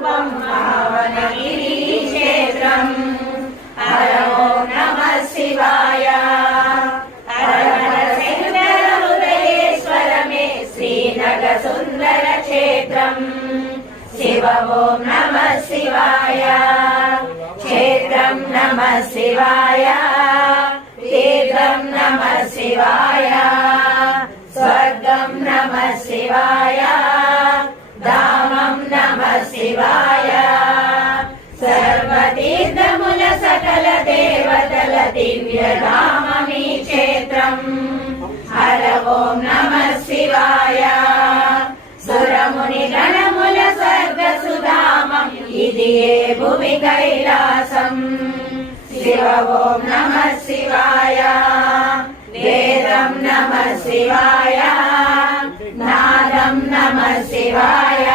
रूपं पावनगिरि क्षेत्रम् हर ओं नमः शिवाय हर हर शंकर हृदयेश्वर मे श्रीनगर सुंदर क्षेत्रम् शिव ओं नमः शिवाय क्षेत्रं नमः शिवाय तीर्थं नमः शिवाय स्वर्गं नमः शिवाय धामं नमः शिवाय सर्वतीर्थमुल सकल देवतल दिव्य धाममी क्षेत्रम् हर ओं नमः शिवाय सुरमुनि गणमुल स्वर्ग सुधामम् इदिये भुवि कैलासम् शिव ओं नमः शिवाय वेदं नमः शिवाय नादं नमः शिवाय